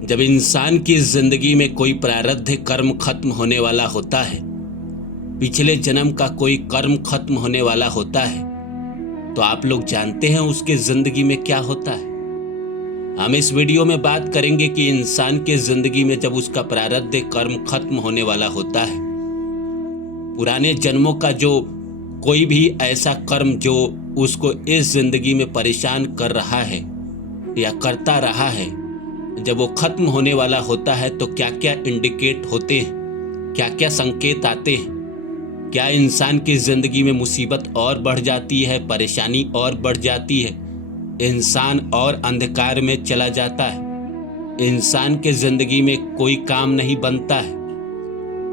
जब इंसान की जिंदगी में कोई प्रारब्ध कर्म खत्म होने वाला होता है, पिछले जन्म का कोई कर्म खत्म होने वाला होता है, तो आप लोग जानते हैं उसके जिंदगी में क्या होता है। हम इस वीडियो में बात करेंगे कि इंसान के जिंदगी में जब उसका प्रारब्ध कर्म खत्म होने वाला होता है, पुराने जन्मों का जो कोई भी ऐसा कर्म जो उसको इस जिंदगी में परेशान कर रहा है या करता रहा है, जब वो खत्म होने वाला होता है तो क्या क्या इंडिकेट होते हैं, क्या क्या संकेत आते हैं। क्या इंसान की जिंदगी में मुसीबत और बढ़ जाती है, परेशानी और बढ़ जाती है, इंसान और अंधकार में चला जाता है, इंसान के जिंदगी में कोई काम नहीं बनता है।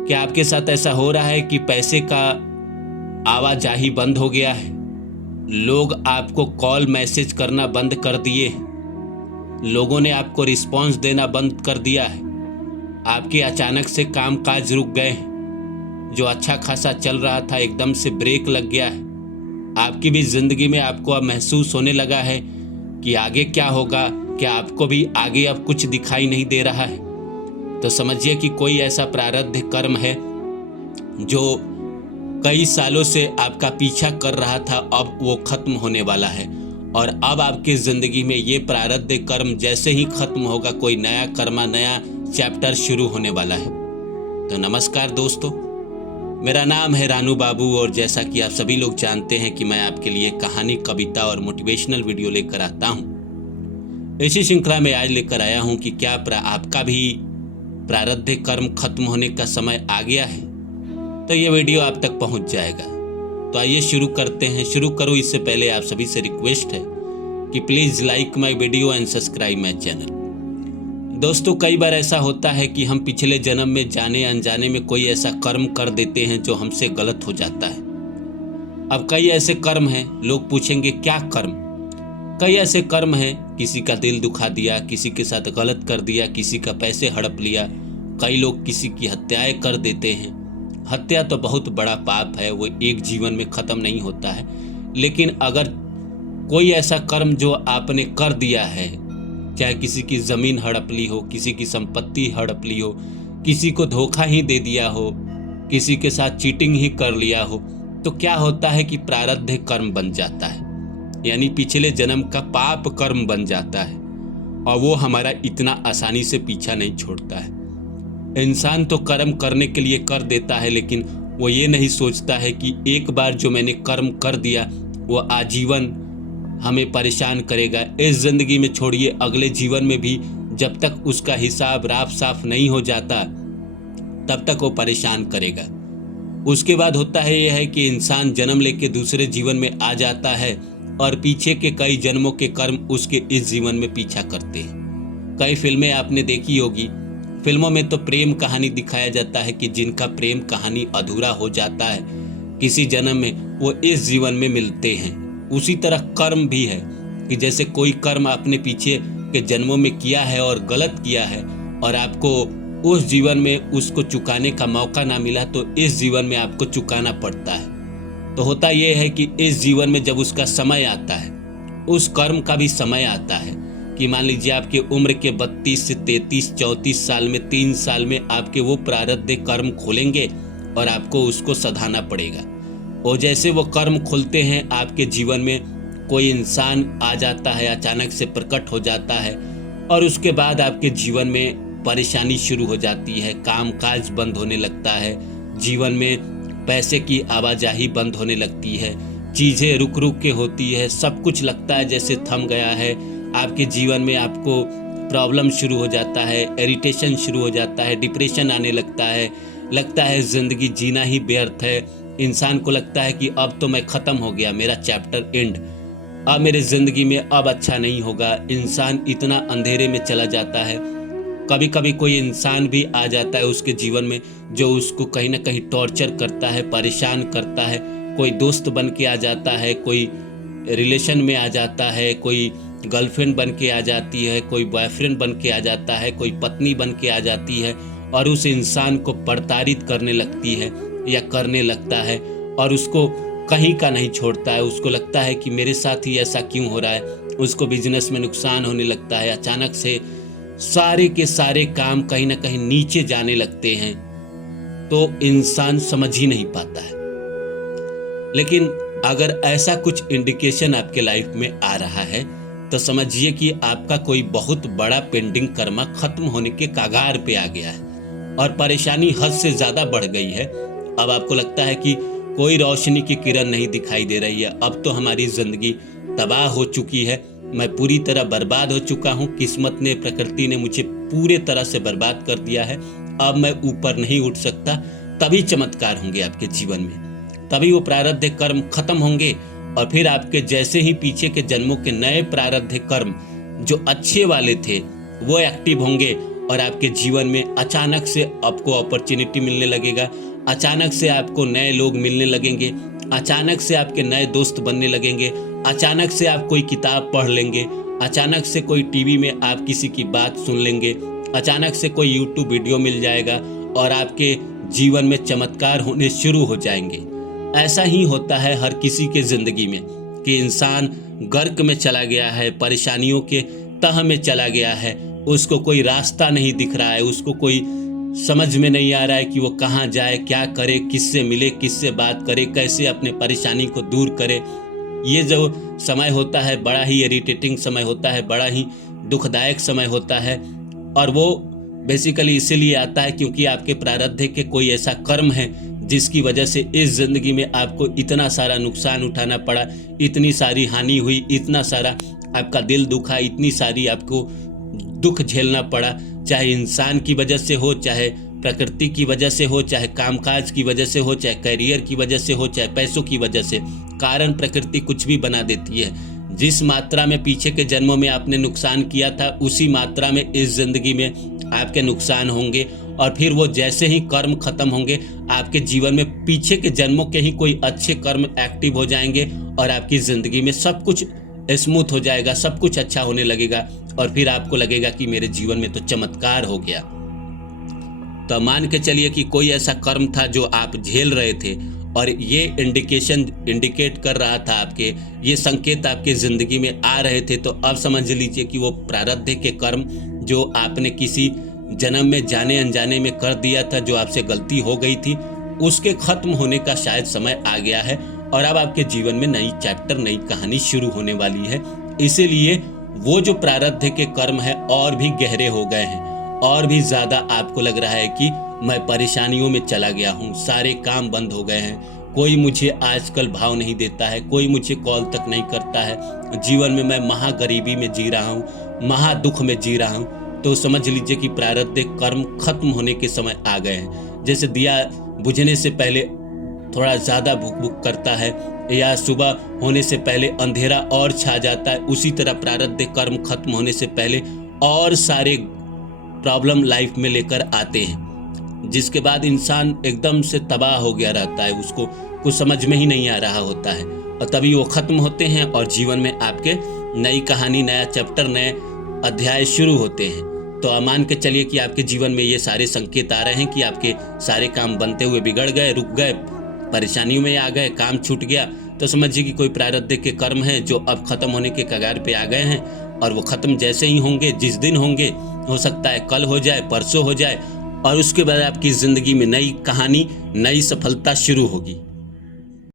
क्या आपके साथ ऐसा हो रहा है कि पैसे का आवाजाही बंद हो गया है, लोग आपको कॉल मैसेज करना बंद कर दिए, लोगों ने आपको रिस्पांस देना बंद कर दिया है, आपके अचानक से काम काज रुक गए हैं, जो अच्छा खासा चल रहा था एकदम से ब्रेक लग गया है। आपकी भी जिंदगी में आपको अब महसूस होने लगा है कि आगे क्या होगा, क्या आपको भी आगे अब कुछ दिखाई नहीं दे रहा है। तो समझिए कि कोई ऐसा प्रारब्ध कर्म है जो कई सालों से आपका पीछा कर रहा था, अब वो खत्म होने वाला है और अब आपकी ज़िंदगी में ये प्रारब्ध कर्म जैसे ही खत्म होगा, कोई नया कर्मा, नया चैप्टर शुरू होने वाला है। तो नमस्कार दोस्तों, मेरा नाम है रानू बाबू और जैसा कि आप सभी लोग जानते हैं कि मैं आपके लिए कहानी, कविता और मोटिवेशनल वीडियो लेकर आता हूँ। इसी श्रृंखला में आज लेकर आया हूँ कि क्या आपका भी प्रारब्ध कर्म खत्म होने का समय आ गया है, तो ये वीडियो आप तक पहुँच जाएगा। तो आइए शुरू करते हैं। शुरू करूँ इससे पहले आप सभी से रिक्वेस्ट है कि please like my video and subscribe my channel. दोस्तों, कई बार ऐसा होता है कि हम पिछले जन्म में जाने अनजाने में कोई ऐसा कर्म कर देते हैं जो हमसे गलत हो जाता है। अब कई ऐसे कर्म हैं, लोग पूछेंगे क्या कर्म। कई ऐसे कर्म हैं, किसी का दिल दुखा दिया, किसी के साथ गलत कर दिया, किसी का पैसे हड़प लिया, कई लोग किसी की हत्याएं कर देते हैं। हत्या तो बहुत बड़ा पाप है, वो एक जीवन में ख़त्म नहीं होता है। लेकिन अगर कोई ऐसा कर्म जो आपने कर दिया है, चाहे किसी की ज़मीन हड़प ली हो, किसी की संपत्ति हड़प ली हो, किसी को धोखा ही दे दिया हो, किसी के साथ चीटिंग ही कर लिया हो, तो क्या होता है कि प्रारब्ध कर्म बन जाता है, यानी पिछले जन्म का पाप कर्म बन जाता है और वो हमारा इतना आसानी से पीछा नहीं छोड़ता है। इंसान तो कर्म करने के लिए कर देता है, लेकिन वो ये नहीं सोचता है कि एक बार जो मैंने कर्म कर दिया वो आजीवन हमें परेशान करेगा। इस ज़िंदगी में छोड़िए, अगले जीवन में भी जब तक उसका हिसाब राफ साफ नहीं हो जाता तब तक वो परेशान करेगा। उसके बाद होता है यह है कि इंसान जन्म लेके दूसरे जीवन में आ जाता है और पीछे के कई जन्मों के कर्म उसके इस जीवन में पीछा करते हैं। कई फिल्में आपने देखी होगी, फिल्मों में तो प्रेम कहानी दिखाया जाता है कि जिनका प्रेम कहानी अधूरा हो जाता है किसी जन्म में, वो इस जीवन में मिलते हैं। उसी तरह कर्म भी है कि जैसे कोई कर्म आपने पीछे के जन्मों में किया है और गलत किया है और आपको उस जीवन में उसको चुकाने का मौका ना मिला, तो इस जीवन में आपको चुकाना पड़ता है। तो होता यह है कि इस जीवन में जब उसका समय आता है, उस कर्म का भी समय आता है कि मान लीजिए आपके उम्र के 32 से 33, 34 साल में, 3 साल में आपके वो प्रारब्ध कर्म खोलेंगे और आपको उसको सधाना पड़ेगा। और जैसे वो कर्म खुलते हैं, आपके जीवन में कोई इंसान आ जाता है, अचानक से प्रकट हो जाता है और उसके बाद आपके जीवन में परेशानी शुरू हो जाती है, काम काज बंद होने लगता है, जीवन में पैसे की आवाजाही बंद होने लगती है, चीज़ें रुक रुक के होती है, सब कुछ लगता है जैसे थम गया है। आपके जीवन में आपको प्रॉब्लम शुरू हो जाता है, इरिटेशन शुरू हो जाता है, डिप्रेशन आने लगता है ज़िंदगी जीना ही व्यर्थ है। इंसान को लगता है कि अब तो मैं ख़त्म हो गया, मेरा चैप्टर एंड, अब मेरे ज़िंदगी में अब अच्छा नहीं होगा। इंसान इतना अंधेरे में चला जाता है। कभी कभी कोई इंसान भी आ जाता है उसके जीवन में जो उसको कहीं ना कहीं टॉर्चर करता है, परेशान करता है। कोई दोस्त बन के आ जाता है, कोई रिलेशन में आ जाता है, कोई गर्लफ्रेंड बन के आ जाती है, कोई बॉयफ्रेंड बन के आ जाता है, कोई पत्नी बन के आ जाती है और उस इंसान को प्रताड़ित करने लगती है या करने लगता है और उसको कहीं का नहीं छोड़ता है। उसको लगता है कि मेरे साथ ही ऐसा क्यों हो रहा है। उसको बिजनेस में नुकसान होने लगता है, अचानक से सारे के सारे काम कहीं ना कहीं नीचे जाने लगते हैं तो इंसान समझ ही नहीं पाता है। लेकिन अगर ऐसा कुछ इंडिकेशन आपके लाइफ में आ रहा है तो समझिए कि आपका कोई बहुत बड़ा पेंडिंग कर्मा खत्म होने के कगार पे आ गया है और परेशानी हद से ज्यादा बढ़ गई है। अब आपको लगता है कि कोई रोशनी की किरण नहीं दिखाई दे रही है, अब तो हमारी जिंदगी तबाह हो चुकी है, मैं पूरी तरह बर्बाद हो चुका हूँ, किस्मत ने, प्रकृति ने मुझे पूरे तरह से बर्बाद कर दिया है, अब मैं ऊपर नहीं उठ सकता। तभी चमत्कार होंगे आपके जीवन में, तभी वो प्रारब्ध कर्म खत्म होंगे और फिर आपके जैसे ही पीछे के जन्मों के नए प्रारब्ध कर्म जो अच्छे वाले थे वो एक्टिव होंगे और आपके जीवन में अचानक से आपको अपॉर्चुनिटी मिलने लगेगा, अचानक से आपको नए लोग मिलने लगेंगे, अचानक से आपके नए दोस्त बनने लगेंगे, अचानक से आप कोई किताब पढ़ लेंगे, अचानक से कोई टीवी में आप किसी की बात सुन लेंगे, अचानक से कोई यूट्यूब वीडियो मिल जाएगा और आपके जीवन में चमत्कार होने शुरू हो जाएंगे। ऐसा ही होता है हर किसी के जिंदगी में कि इंसान गर्क में चला गया है, परेशानियों के तह में चला गया है, उसको कोई रास्ता नहीं दिख रहा है, उसको कोई समझ में नहीं आ रहा है कि वो कहाँ जाए, क्या करे, किससे मिले, किससे बात करे, कैसे अपने परेशानी को दूर करे। ये जो समय होता है बड़ा ही इरिटेटिंग समय होता है, बड़ा ही दुखदायक समय होता है और वो बेसिकली इसीलिए आता है क्योंकि आपके प्रारब्ध के कोई ऐसा कर्म है जिसकी वजह से इस जिंदगी में आपको इतना सारा नुकसान उठाना पड़ा, इतनी सारी हानि हुई, इतना सारा आपका दिल दुखा, इतनी सारी आपको दुख झेलना पड़ा, चाहे इंसान की वजह से हो, चाहे प्रकृति की वजह से हो, चाहे कामकाज की वजह से हो, चाहे करियर की वजह से हो, चाहे पैसों की वजह से। कारण प्रकृति कुछ भी बना देती है। जिस मात्रा में पीछे के जन्मों में आपने नुकसान किया था उसी मात्रा में इस जिंदगी में आपके नुकसान होंगे और फिर वो जैसे ही कर्म खत्म होंगे आपके जीवन में पीछे के जन्मों के ही कोई अच्छे कर्म एक्टिव हो जाएंगे और आपकी जिंदगी में सब कुछ स्मूथ हो जाएगा, सब कुछ अच्छा होने लगेगा और फिर आपको लगेगा कि मेरे जीवन में तो चमत्कार हो गया। तो मान के चलिए कि कोई ऐसा कर्म था जो आप झेल रहे थे और ये इंडिकेट कर रहा था, आपके ये संकेत आपके जिंदगी में आ रहे थे, तो अब समझ लीजिए कि वो प्रारब्ध के कर्म जो आपने किसी जन्म में जाने अनजाने में कर दिया था, जो आपसे गलती हो गई थी, उसके खत्म होने का शायद समय आ गया है और अब आपके जीवन में नई चैप्टर, नई कहानी शुरू होने वाली है। इसीलिए वो जो प्रारब्ध के कर्म है और भी गहरे हो गए हैं और भी ज्यादा आपको लग रहा है कि मैं परेशानियों में चला गया हूँ, सारे काम बंद हो गए हैं, कोई मुझे आजकल भाव नहीं देता है, कोई मुझे कॉल तक नहीं करता है, जीवन में मैं महा गरीबी में जी रहा हूँ, महा दुख में जी रहा हूँ। तो समझ लीजिए कि प्रारब्ध कर्म खत्म होने के समय आ गए हैं। जैसे दिया बुझने से पहले थोड़ा ज़्यादा भुक भुक करता है या सुबह होने से पहले अंधेरा और छा जाता है, उसी तरह प्रारब्ध कर्म खत्म होने से पहले और सारे प्रॉब्लम लाइफ में लेकर आते हैं, जिसके बाद इंसान एकदम से तबाह हो गया रहता है, उसको कुछ समझ में ही नहीं आ रहा होता है और तभी वो खत्म होते हैं और जीवन में आपके नई कहानी, नया चैप्टर, नए अध्याय शुरू होते हैं। तो मान के चलिए कि आपके जीवन में ये सारे संकेत आ रहे हैं कि आपके सारे काम बनते हुए बिगड़ गए, रुक गए, परेशानियों में आ गए, काम छूट गया, तो समझिए कि कोई प्रारब्ध के कर्म हैं जो अब खत्म होने के कगार पे आ गए हैं और वो खत्म जैसे ही होंगे, जिस दिन होंगे, हो सकता है कल हो जाए, परसों हो जाए और उसके बाद आपकी जिंदगी में नई कहानी, नई सफलता शुरू होगी।